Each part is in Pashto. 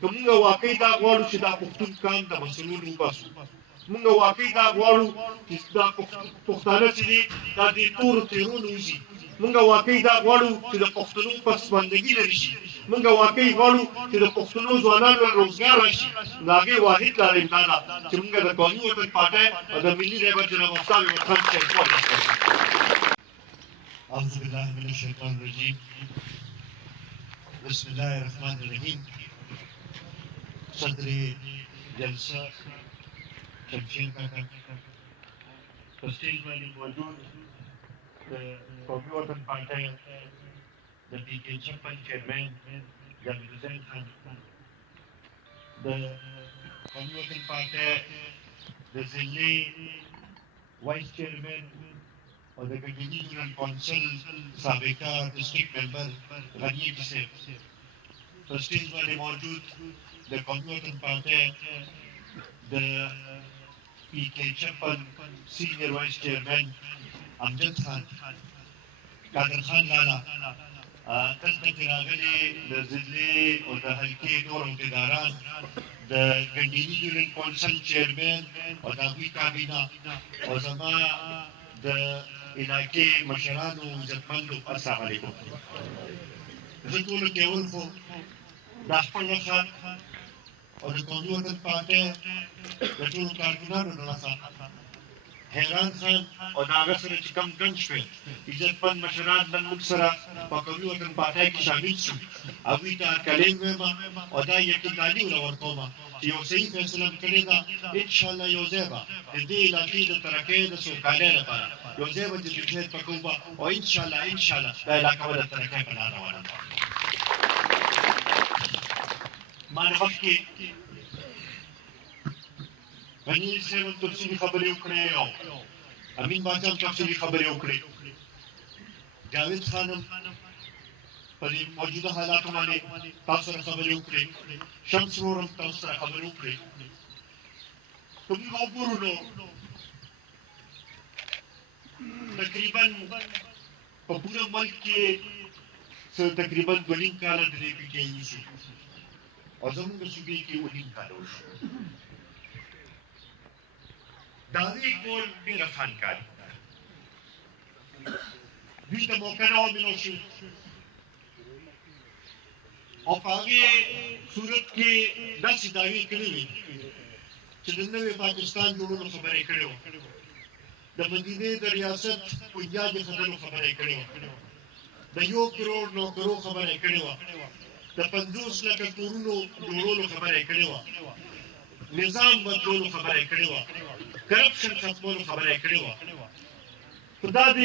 که موږ واقعي دا غواړو چې دا پښتون کان د مسلونو وباسو موږ واقعي دا غواړو چې دا پښتانه چې دي دا د تورو تیرونو وځي موږ واقعي دا غواړو چې د پښتنو پسماندګي لرې شي موږ واقعي غواړو چې د پښتنو ځوانانو روزګار راشي د هغې واحد لاره امدا ده چې موږ د قومي وطن پارټۍ او د ملي رهبر جناب افسر وطن څخه أعوذ بالله من الشيطان الرجيم بسم الله الرحمن الرحيم صدر جلسة شمشیر کاکا په سټیج باندې موجود د قومي وطن پارټۍ د پی کې چپن چیرمن جاوید حسین خان د قومي وطن پارټۍ د ضلعي وایس چیرمن او د ګډوني یونین کونسل سابقه ډسټریکټ ممبر غنی صاحب په سټیج باندې موجود د قومي وطن پارټۍ د پی کې چپن سینیئر وایس چیرمن امجد خان قادر خان لالا دلته کې راغلي د ضلعي او د حلقې نور عهدیداران د ګډوني یونین کونسل چیرمن او د هغوی کابینه او زما د علاقې مشرانو عزتمندو السلام علیکم زه ټولو کې اول خو دا خپل ښه او د قومي وطن پارټۍ د ټولو کارکونانو نه ښه حیران خان او د هغه سره چې کوم ګڼ شوې عزتمند مشران نن موږ سره په قومي وطن پارټۍ کې شامل شو هغوی ته هرکلی وایم او دا یقینالي ورکوم چې یو صحیح فیصله مې کړې ده انشاءالله یو ځای به د دې علاقې د ترقۍ د سوکالۍ لپاره یو ځای به جدوجہد وکړو به او انشاءالله دا علاقه به د ترقۍ په لاره روانه ده ما نه مخکې غني صاحب تفصیلي خبرې وکړې او امین باچا هم تفصیلي خبرې وکړې جاوید خان هم په دې موجوده حالاتو باندې تاسو سره خبرې وکړې شمس ورور هم تاسو سره خبرې وکړې که موږ وګورو نو تقریبا په پوره ملک کې تقریبا 2.5 کاله د دې پی کې وشو او زموږ صوبې کې 2.5 کاله وشو دعوی کول ډېر آسان کار دوی ته موقع نه ومنل شو او په هغې صورت کې داسې دعوې کړې وې چې د نوي پاکستان جوړولو خبره یې کړې وه د مدینې د ریاست بنیاد ایښودلو خبره یې کړې وه د 1 کروڑ نوکرو خبره یې کړې وه د 50 لکه کورونو جوړولو خبره یې کړې وه نظام بدلولو خبره یې کړې وه کرپشن ختمولو خبره یې کړې وه خو دا د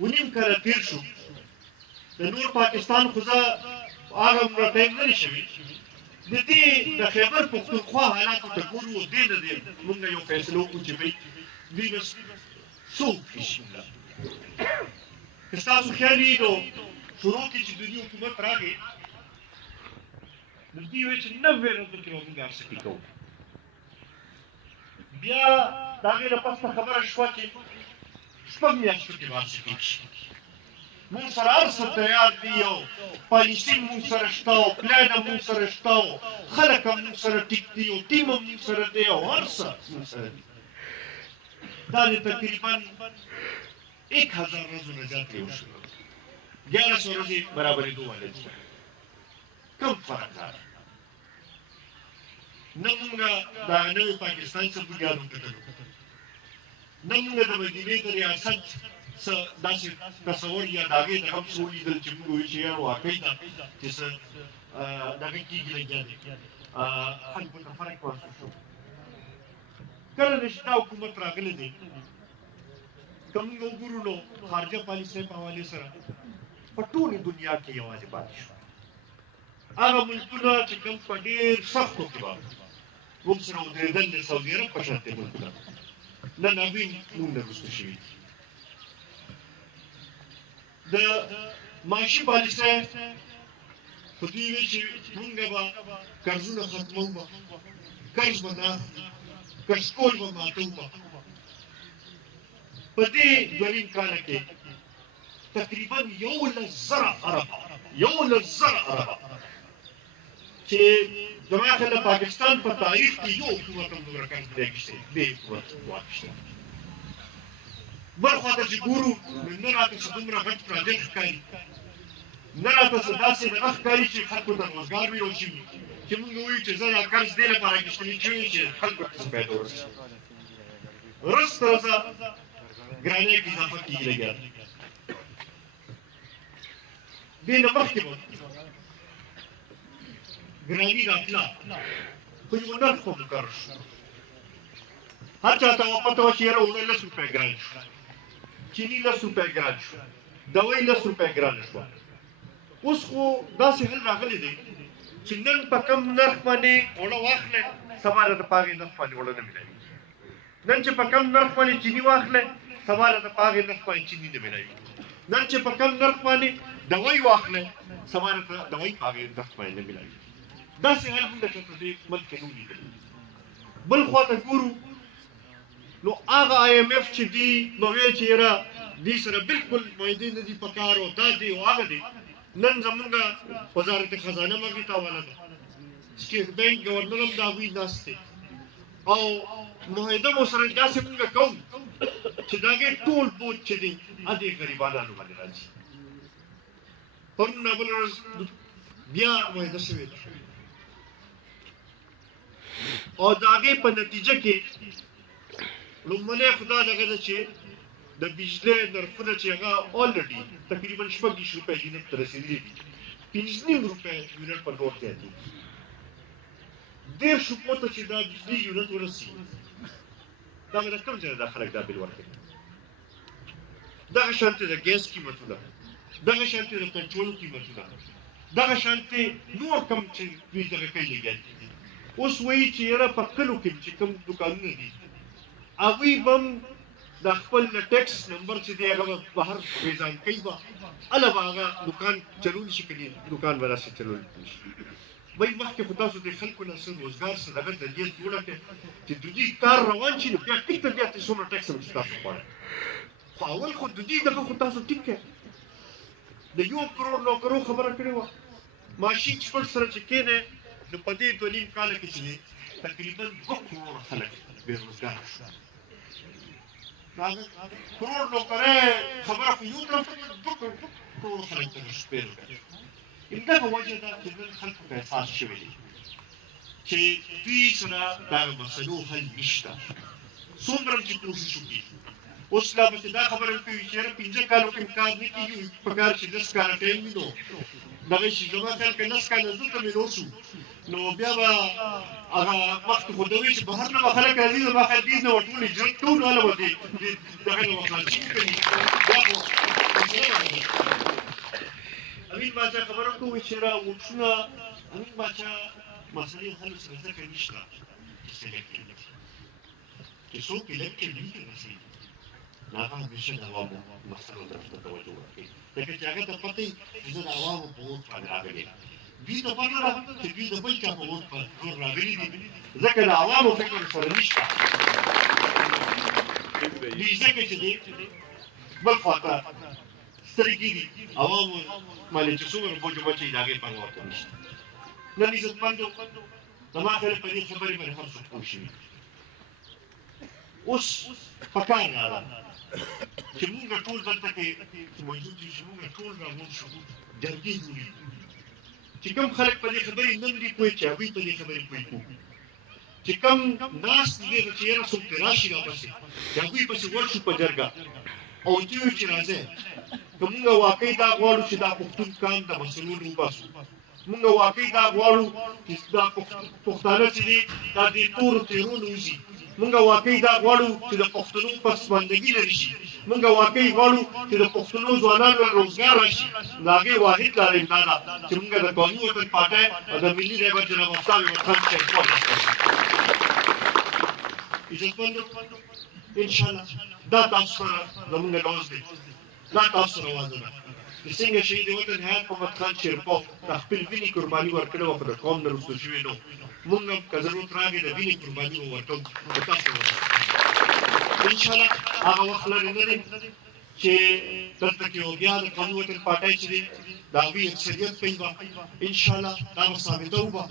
1.5 کاله تېر شو د نور پاکستان خو زه هغه عمره ټایم نه دی شوي د دې د خیبر پښتونخوا حالاتو ته ګورو دې نه دی مونږ یو فیصله وکړو چې بهی دوی به څه وکړي شي که ستاسو خیال وي نو شروع کې چې د دوی حکومت راغی نو دوی وایي چې 90 ورځو کې به مونږ هر څه کوو بیا د هغې نه پس خبره شوه چې 6 میاشتو کې به هر څه کېږي مونږ سره هر څه تیار دي او پالیسي مونږ سره شته او پلان هم مونږ سره شته او خلک هم مونږ سره ټیک دي او ټیم هم مونږ سره دی او هر څه مونږ سره دي دا د تقریبا 1000 ورځو نه زیات تېر شو 1100 ورځې برابرېدو والی دي کوم فرق دا نه مونږ د نوي پاکستان څه بنیاد وکتلو نه مونږ د مدینې د ریاست څه داسې تصور یا د هغې د هم څه ولیدل چې موږ وایو چې یار واقعي ده چې څه دغه کېږي لګیا دی خلکو ته فرق محسوس شو کله د شته حکومت راغلی دی که موږ وګورو نو خارجه پالیسۍ په حوالې سره په ټولې دنیا کې یوازې پاتې شو هغه ملکونه چې کوم په ډېر سختو کې به موږ سره ودرېدل د سعودي عرب په شانتې ملکونه نن هغوی موږ نه وروسته شوي دي د معاشي پالیسۍ خو دوی وایي چې موږ به قرضونه ختموو به قرض به نه اخلو کشکول به ماتو به په دې 2.5 کاله کې تقریبا 11,000 اربه چې زما خیال پاکستان په تاریخ کې یو حکومت هم دومره قرض دی اخیستی بې حکومت واخیستی بل خواته چې ګورو نه راته څه دومره غټ پراجکټ ښکاري نه راته څه داسې دغه ښکاري چې خلکو ته روزګار ویل شوي چې موږ ووایو چې زه دا قرض دې لپاره اخیستلی شوی چې خلکو ته څه پیدا ورسي ورځ تر ورځه ګرانۍ کې اضافه کېږي لګیا دې نه مخکې به ګراني راتله خو یو نرخ به مقرر شو هر چا ته پته وه چې یاره اوړه 10 روپۍ ګران شو چیني 10 روپۍ ګران شو دوی 10 روپۍ ګرانه شوه اوس خو داسې حل راغلی دی چې نن په کم نرخ باندې اوړه واخلې سبا راته په هغې نرخ باندې اوړه نه ملایي نن چې په کم نرخ باندې چیني واخلې سبا راته په هغې نرخ باندې چیني نه ملایي نن چې په کم نرخ باندې دوی واخلې سبا راته دوی په هغې نرخ باندې نه ملایي داسې حل موږ ته په دې ملک کې نه ولیدلی بل خواته ګورو نو هغه IMF چې دي نو وایي چې یاره دې سره بالکل معاهدې نه دي پکار او دا دی او هغه دی نن زمونږ وزارت خزانه مګې ته حواله ده سټیټ بینک ګورنر هم د هغوی ناست دی او معاهده مو سره داسې مونږ کوو چې د هغې ټول بوج چې دی هغې غریبانانو باندې راځي پرون بله ورځ بیا معاهده شوې ده او د هغې په نتیجه کې لومړنی خو دا دغه ده چې د بجلی نرخونه چې هغه الریډي تقریبا 26 روپۍ یونټ ته رسېدلي دي 5.5 روپۍ یونټ په ډول زیاتېږي 10 روپو ته چې دا بجلي یونټ ورسېږي دا به د کوم ځای دا خلک دا بل ورکوي دغه شانتې د ګیس قیمتونه دغه شانتې د پټرول قیمتونه دغه شانتې نور کوم چې دوی دغه کوي لګیا دي اوس وایي چې یاره په کلو کې چې کوم دوکانونه دي هغوی به هم د خپل ټیکس نمبر چې دی هغه به بهر ډیزاین کوي به هله به هغه دوکان چلولی شي که دوکان به داسې چلولی شي وایي مخکې خو تاسو د خلکو نه څه روزګار څه دغه ذریعه جوړه کړې چې د دوی کار روان شي نو بیا ټیک ته بیا څومره ټیکس هم چې تاسو غواړئ خو اول خو د دوی دغه خو تاسو ټیک کړئ د 1 کروړ نوکرو خبره کړې وه ماشین خپل سره چې کېنی نو په دې 2.5 کاله کې چې تقریبا 2 کروړه خلک بېروزګاره شو کروڑ نوکرۍ خبره خو یو طرف ته 2 کروړ خلک ته بېروزګاره شو همدغه وجه ده چې نن خلکو ته احساس شوی دی چې دوی سره دغه مسلو حل نشته څومره چې کوشش وکړي اوس لا به چې دا خبره کوي چې یاره 15 کالو کې کار نه کېږي په کار چې 10 کاله ټایم وي نو دغه شي زما خیال کې 10 کاله دلته مېلو شو نو بیا به هغه مخکې خو دوی چې بهر نه به خلک راځي زما خیال دې نه به ټول هجرت کوو نو هله به دغه نه به خلاصي کوي بیا خو امین باچا خبره کوي چې را وټسونه امین باچا مسلې حل سره ځکه نشته چې سلیکټ چې څوک الکټډ نه رسېږي هغه همیشه د عوامو مسلو طرف ته توجه ورکوي ځکه چې هغه ته پته وي چې زه د عوامو په ووټ باندې راغلی دوی ته پته ده چې دوی د بل چا په ووټ باندې راغلي دي ځکه د عوامو فکر سره نشته دوی ځکه چې دی بل خواته سترګې دي عوامو باندې چې څومره بوج بچي د هغې پروا ورته نشته نن عزتمندو زما خیال په دې خبرې باندې هر څوک پوه شوي اوس پکار راغله چې موږ ټول دلته کې موجود دي چې موږ ټول راغونډ شو جرګې جوړې چې کوم خلک په دې خبرې نه دي پوه چې هغوی په دې خبرې پوه کړو چې کوم ناست دي چې یاره څوک پرې راشي راپسې چې هغوی پسې ورشو په جرګه او دوی وایي چې راځئ که موږ واقعي دا غواړو چې دا پښتون کان د مسلو وباسو موږ واقعي دا غواړو چې دا پښتانه چې دي دا دې تورو تیرونو وځي موږ واقعي دا غواړو چې د پښتنو پسماندګي لرې شي موږ واقعي غواړو چې د پښتنو ځوانانو روزګار راشي د هغې واحد لاره امدا ده چې موږ د قومي وطن پارټۍ او د ملي رهبر جناب افسر وطن صاحب عزتمندو انشاءالله دا تاسو سره زموږ لوز دی دا تاسو سره وعده ده چې څنګه شهید وطن حیات محمد خان شیرپوف د خپل وینې قرباني ورکړې وه خو د قوم نه رسول شوی نه موږ هم که ضرورت راغی د وینې قرباني به ورکوو په تاسو انشاءالله هغه وخت لرې نه دی چې دلته کې یو بیا د قومي وطن پارټۍ چې دی د هغوی اکثریت پې به انشاءالله دا به ثابته وبه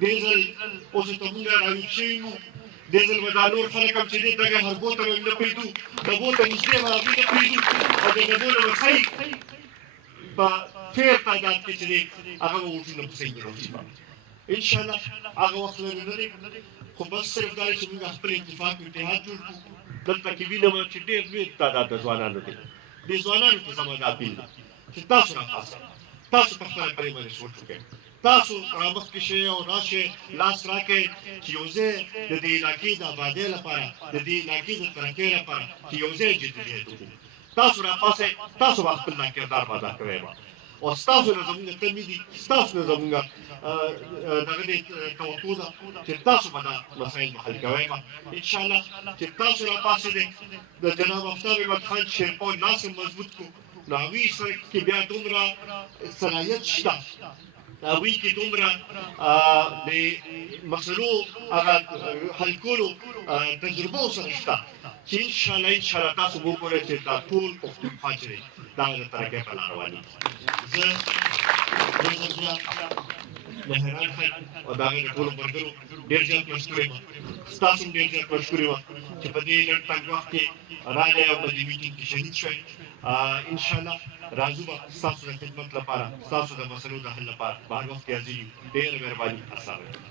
دې ځل اوس ته مونږ راویښ شوي یو دې ځل به دا نور خلک هم چې دی دغه حربو ته به نه پرېږدو ډبو ته نږدې به هغوی نه پرېږدو او د ډبو نه به ښایي په ډېر تعداد کې چې دی هغه به ووټونه په صحیح راوځي انشاءالله هغه وخت لرې نه دی خو بس صرف دا دی چې مونږ خپل اتفاق اتحاد جوړ کړو دلته کې وینم چې ډېر لوی تعداد د ځوانانو دی دې ځوانانو ته زما دا اپیل دی چې تاسو راپاڅئ تاسو په خپله پرې باندې سوچ وکړئ تاسو رامخکې شئ او راشئ لاس راکړئ چې یو ځای د دې علاقې د آبادۍ لپاره د دې علاقې د ترقۍ لپاره چې یو ځای جدیت وکړو تاسو راپاڅئ تاسو به خپل دا کردار به ادا کوئ او ستاسو نه زموږ تمې دي ستاسو نه زموږ دغه دې توقع ده چې تاسو به دا مسایل به حل کوئ انشاءالله چې تاسو راپاڅېدئ د جناب آفتاب احمد خان شیرپور لاس مضبوط کړو نو هغوی سره کې بیا دومره صلاحیت شته هغوی کې دومره د مسلو هغه حل کولو تجربه ورسره شته چې انشاءالله تاسو به وګورئ چې دا ټول پښتونخوا چې دی دا د ترقۍ په لار روان دي زه مهران خان او د هغې د ټولو ملګرو ډېر زیات مشکور یم ستاسو هم ډېر زیات مشکور یم چې په دې لږ تنګ وخت کې راغلی او په دې میټینګ کې شهید شوی انشاءالله راځو به ستاسو د خدمت لپاره ستاسو د مسلو د حل لپاره په هر وخت کې حاضر یو ډېره مهرباني السلام علیکم